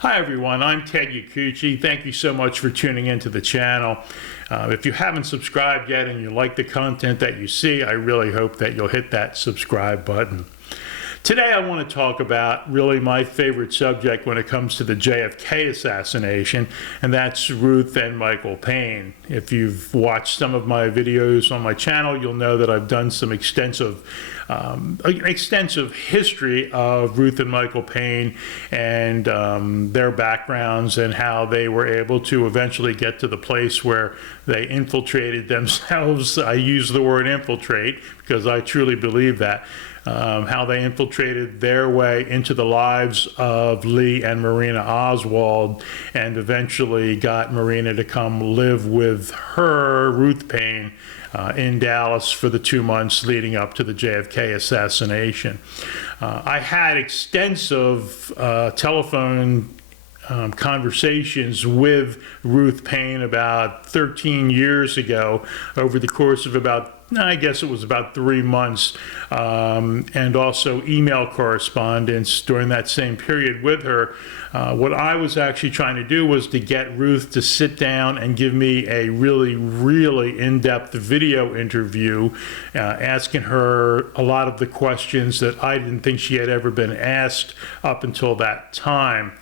Hi everyone, I'm Ted Yacucci. Thank you so much for tuning into the channel. If you haven't subscribed yet and you like the content that you see, I really hope that you'll hit that subscribe button. Today I want to talk about really my favorite subject when it comes to the JFK assassination, and that's Ruth and Michael Payne. If you've watched some of my videos on my channel, you'll know that I've done some extensive history of Ruth and Michael Payne and their backgrounds and how they were able to eventually get to the place where they infiltrated themselves. I use the word infiltrate because I truly believe that. How they infiltrated their way into the lives of Lee and Marina Oswald and eventually got Marina to come live with her, Ruth Paine, in Dallas for the 2 months leading up to the JFK assassination. I had extensive telephone conversations with Ruth Paine about 13 years ago over the course of I guess it was about 3 months, and also email correspondence during that same period with her. What I was actually trying to do was to get Ruth to sit down and give me a really in-depth video interview, asking her a lot of the questions that I didn't think she had ever been asked up until that time.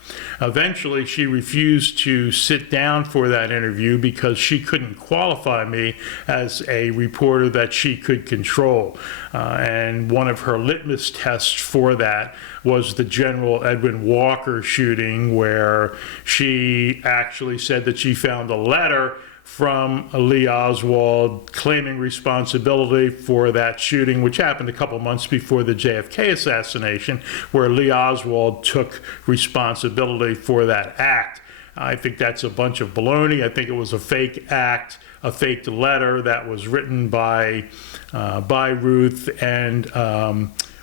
Eventually, she refused to sit down for that interview because she couldn't qualify me as a reporter that she could control. And one of her litmus tests for that was the General Edwin Walker shooting, where she actually said that she found a letter from Lee Oswald claiming responsibility for that shooting, which happened a couple months before the JFK assassination, where Lee Oswald took responsibility for that act. I think that's a bunch of baloney. I think it was a fake act, a faked letter that was written by Ruth, and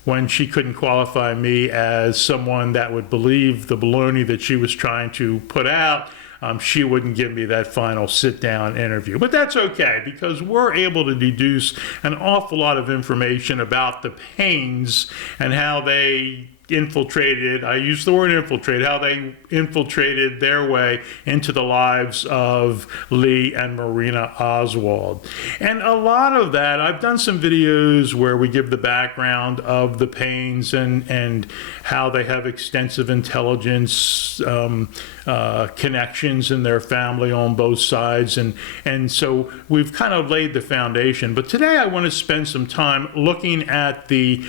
when she couldn't qualify me as someone that would believe the baloney that she was trying to put out, she wouldn't give me that final sit-down interview. But that's okay, because we're able to deduce an awful lot of information about the Paynes and how they infiltrated, I use the word infiltrate, how they infiltrated their way into the lives of Lee and Marina Oswald. And a lot of that, I've done some videos where we give the background of the Paynes and how they have extensive intelligence connections in their family on both sides, and so we've kind of laid the foundation. But today I want to spend some time looking at the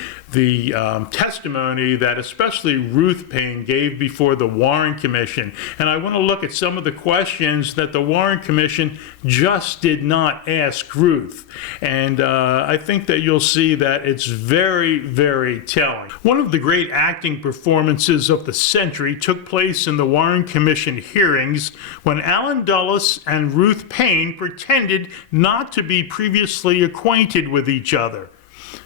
testimony that especially Ruth Paine gave before the Warren Commission, and I want to look at some of the questions that the Warren Commission just did not ask Ruth, and I think that you'll see that it's very telling. One of the great acting performances of the century took place in the Warren Commission hearings when Allen Dulles and Ruth Paine pretended not to be previously acquainted with each other.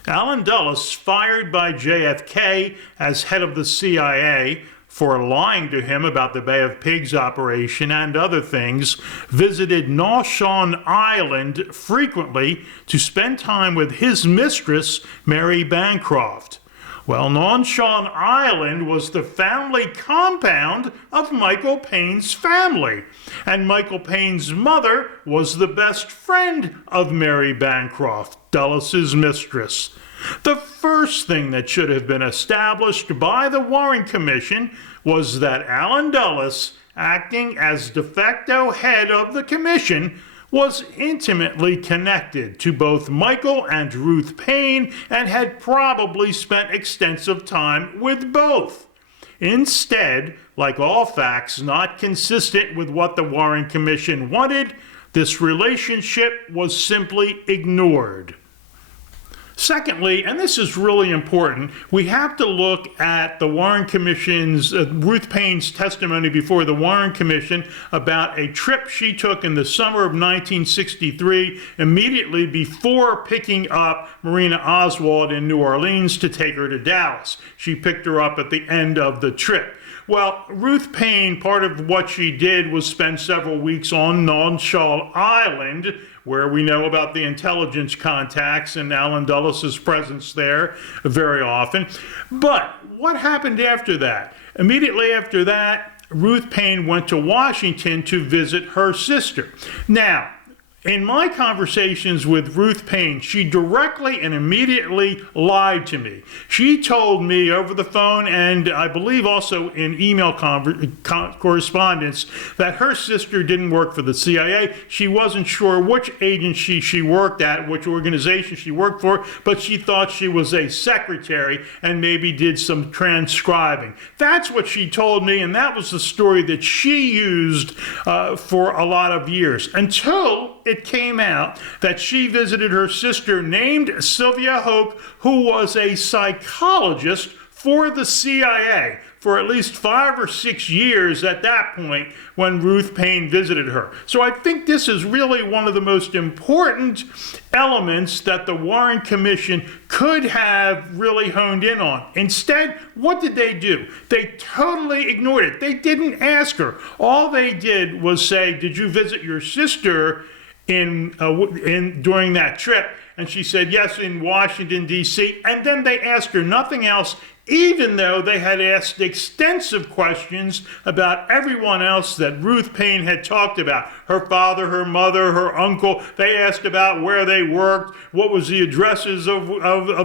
Allen Dulles, fired by JFK as head of the CIA for lying to him about the Bay of Pigs operation and other things, visited Naushon Island frequently to spend time with his mistress, Mary Bancroft. Well, Naushon Island was the family compound of Michael Payne's family, and Michael Payne's mother was the best friend of Mary Bancroft, Dulles' mistress. The first thing that should have been established by the Warren Commission was that Allen Dulles, acting as de facto head of the commission, was intimately connected to both Michael and Ruth Paine and had probably spent extensive time with both. Instead, like all facts not consistent with what the Warren Commission wanted, this relationship was simply ignored. Secondly, and this is really important, we have to look at the Warren Commission's, Ruth Paine's testimony before the Warren Commission about a trip she took in the summer of 1963, immediately before picking up Marina Oswald in New Orleans to take her to Dallas. She picked her up at the end of the trip. Well, Ruth Paine, part of what she did was spend several weeks on Naushon Island, where we know about the intelligence contacts and Allen Dulles' presence there very often. But what happened after that? Immediately after that, Ruth Paine went to Washington to visit her sister. Now, in my conversations with Ruth Paine, she directly and immediately lied to me. She told me over the phone, and I believe also in email correspondence, that her sister didn't work for the CIA. She wasn't sure which agency she worked at, which organization she worked for, but she thought she was a secretary and maybe did some transcribing. That's what she told me, and that was the story that she used for a lot of years, until it came out that she visited her sister named Sylvia Hope, who was a psychologist for the CIA for at least 5 or 6 years at that point when Ruth Paine visited her. So I think this is really one of the most important elements that the Warren Commission could have really honed in on. Instead, what did they do? They totally ignored it. They didn't ask her. All they did was say, "Did you visit your sister during that trip?" And she said, "Yes, in Washington, D.C. And then they asked her nothing else, even though they had asked extensive questions about everyone else that Ruth Paine had talked about. Her father, her mother, her uncle. They asked about where they worked, what was the addresses of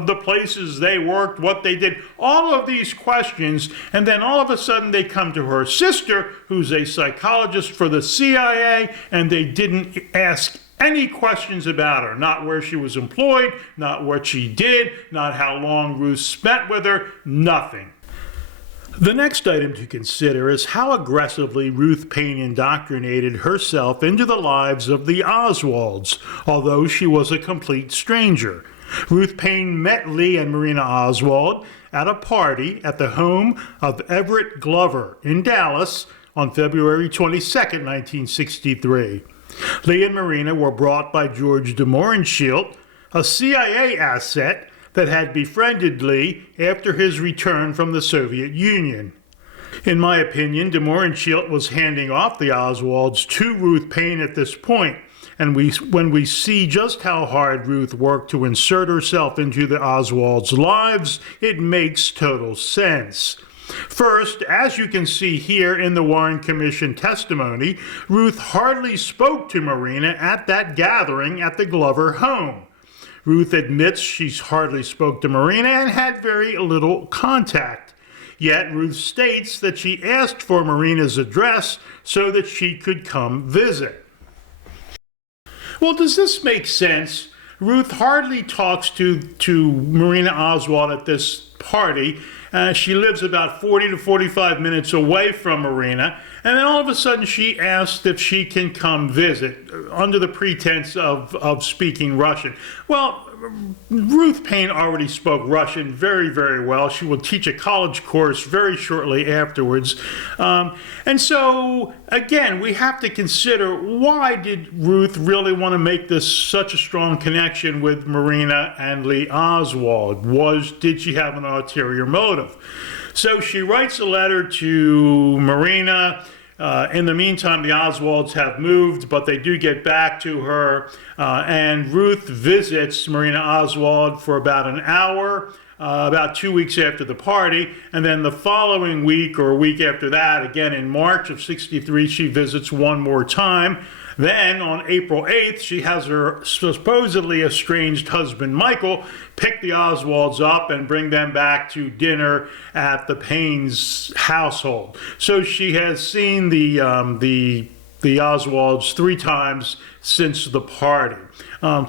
the places they worked, what they did. All of these questions. And then all of a sudden they come to her sister, who's a psychologist for the CIA, and they didn't ask any questions about her, not where she was employed, not what she did, not how long Ruth spent with her, nothing. The next item to consider is how aggressively Ruth Paine indoctrinated herself into the lives of the Oswalds, although she was a complete stranger. Ruth Paine met Lee and Marina Oswald at a party at the home of Everett Glover in Dallas on February 22, 1963. Lee and Marina were brought by George de Mohrenschildt, a CIA asset that had befriended Lee after his return from the Soviet Union. In my opinion, de Mohrenschildt was handing off the Oswalds to Ruth Paine at this point, and when we see just how hard Ruth worked to insert herself into the Oswalds' lives, it makes total sense. First, as you can see here in the Warren Commission testimony, Ruth hardly spoke to Marina at that gathering at the Glover home. Ruth admits she hardly spoke to Marina and had very little contact. Yet Ruth states that she asked for Marina's address so that she could come visit. Well, does this make sense? Ruth hardly talks to Marina Oswald at this party. She lives about 40 to 45 minutes away from Marina, and then all of a sudden she asked if she can come visit under the pretense of speaking Russian. Well, Ruth Paine already spoke Russian very, very well. She will teach a college course very shortly afterwards. And so, again, we have to consider, why did Ruth really want to make this such a strong connection with Marina and Lee Oswald? Did she have an ulterior motive? So she writes a letter to Marina. In the meantime, the Oswalds have moved, but they do get back to her, and Ruth visits Marina Oswald for about an hour, about 2 weeks after the party, and then the following week or a week after that, again in March of '63, she visits one more time. Then on April 8th, she has her supposedly estranged husband Michael pick the Oswalds up and bring them back to dinner at the Payne's household. So she has seen the Oswalds 3 times since the party,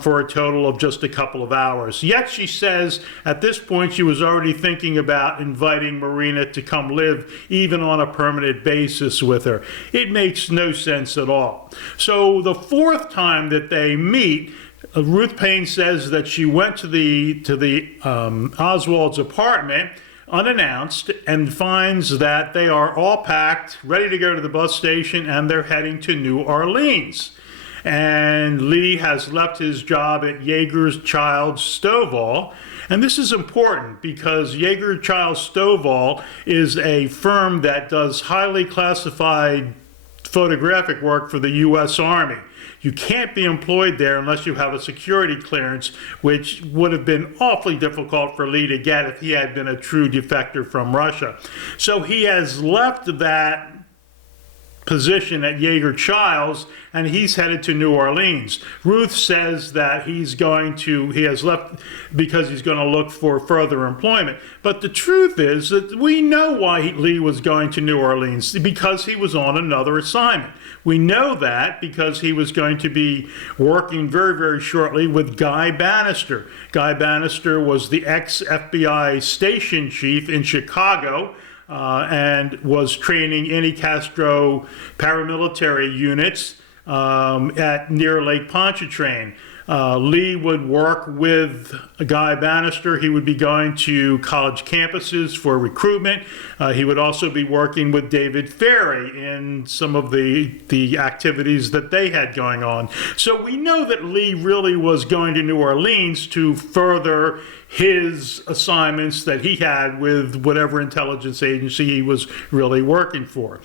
for a total of just a couple of hours. Yet she says at this point she was already thinking about inviting Marina to come live even on a permanent basis with her. It makes no sense at all. So the 4th time that they meet, Ruth Paine says that she went to the Oswald's apartment unannounced and finds that they are all packed, ready to go to the bus station, and they're heading to New Orleans. And Lee has left his job at Yacucci Stovall. And this is important because Yacucci Stovall is a firm that does highly classified photographic work for the U.S. Army. You can't be employed there unless you have a security clearance, which would have been awfully difficult for Lee to get if he had been a true defector from Russia. So he has left that position at Yeager Childs, and he's headed to New Orleans. Ruth says that he has left because he's going to look for further employment. But the truth is that we know why Lee was going to New Orleans, because he was on another assignment. We know that because he was going to be working very, very shortly with Guy Bannister. Guy Bannister was the ex-FBI station chief in Chicago, and was training anti-Castro paramilitary units near Lake Pontchartrain. Lee would work with Guy Bannister. He would be going to college campuses for recruitment. He would also be working with David Ferry in some of the activities that they had going on. So we know that Lee really was going to New Orleans to further his assignments that he had with whatever intelligence agency he was really working for.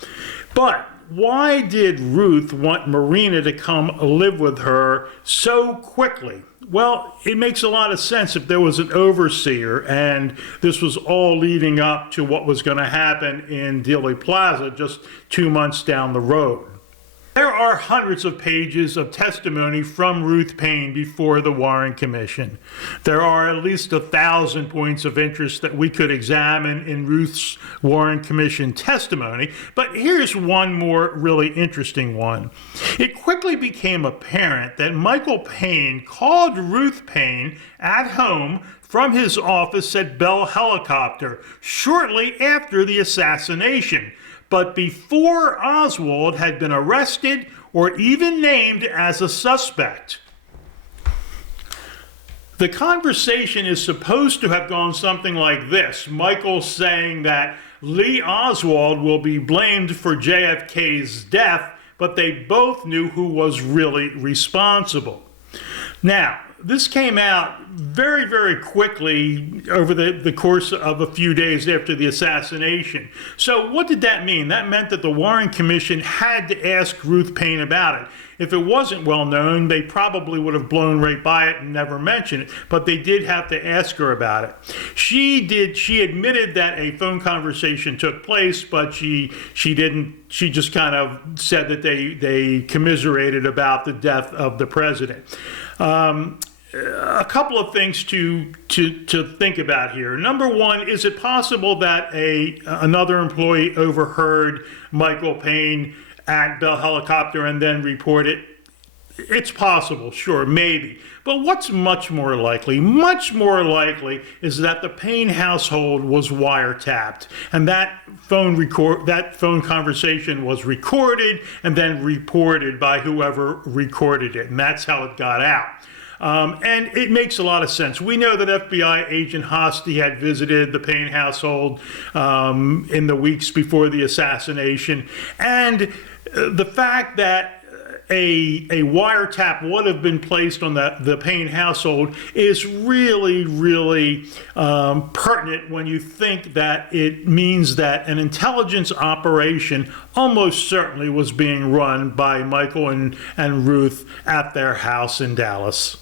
But why did Ruth want Marina to come live with her so quickly? Well, it makes a lot of sense if there was an overseer, and this was all leading up to what was going to happen in Dealey Plaza just 2 months down the road. There are hundreds of pages of testimony from Ruth Paine before the Warren Commission. There are at least 1,000 points of interest that we could examine in Ruth's Warren Commission testimony, but here's one more really interesting one. It quickly became apparent that Michael Payne called Ruth Paine at home from his office at Bell Helicopter shortly after the assassination, but before Oswald had been arrested or even named as a suspect. The conversation is supposed to have gone something like this: Michael saying that Lee Oswald will be blamed for JFK's death, but they both knew who was really responsible. Now, this came out very, very quickly over the course of a few days after the assassination. So what did that mean? That meant that the Warren Commission had to ask Ruth Paine about it. If it wasn't well known, they probably would have blown right by it and never mentioned it, but they did have to ask her about it. She admitted that a phone conversation took place, but she just kind of said that they commiserated about the death of the president. A couple of things to think about here. Number one, is it possible that another employee overheard Michael Payne at Bell Helicopter and then reported? It's possible, sure, maybe. But what's much more likely? Much more likely is that the Payne household was wiretapped, and that phone conversation was recorded and then reported by whoever recorded it, and that's how it got out. And it makes a lot of sense. We know that FBI agent Hosty had visited the Payne household in the weeks before the assassination, and the fact that a wiretap would have been placed on the Payne household is really, really pertinent when you think that it means that an intelligence operation almost certainly was being run by Michael and Ruth at their house in Dallas.